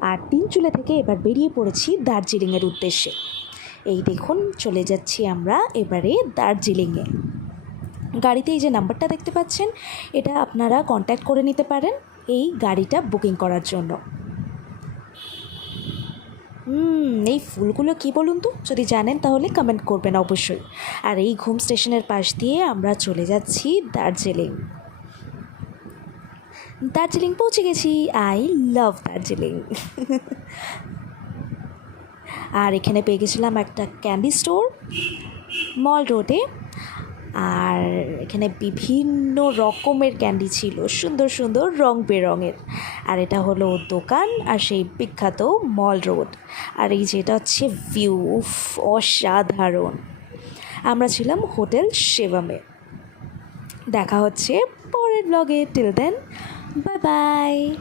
আর তিনচুলা থেকে এবার বেরিয়ে পড়েছি দার্জিলিংয়ের উদ্দেশ্যে। এই দেখুন চলে যাচ্ছি আমরা এবারে দার্জিলিংয়ে। গাড়িতে এই যে নাম্বারটা দেখতে পাচ্ছেন, এটা আপনারা কন্ট্যাক্ট করে নিতে পারেন এই গাড়িটা বুকিং করার জন্য। এই ফুলগুলো কি বলুন তো, যদি জানেন তাহলে কমেন্ট করবেন অবশ্যই। আর এই ঘুম স্টেশনের পাশ দিয়ে আমরা চলে যাচ্ছি দার্জিলিং। দার্জিলিং পৌঁছে গেছি। I love Darjeeling. আর এখানে পেয়ে গেছিলাম একটা ক্যান্ডি স্টোর মল রোডে। আর এখানে বিভিন্ন রকমের ক্যান্ডি ছিল, সুন্দর সুন্দর রং বেরঙের। আর এটা হলো দোকান আর সেই বিখ্যাত মল রোড। আর এই যেটা হচ্ছে ভিউ, অসাধারণ। আমরা ছিলাম হোটেল শিবমে। দেখা হচ্ছে পরের ব্লগে। Till then, bye by.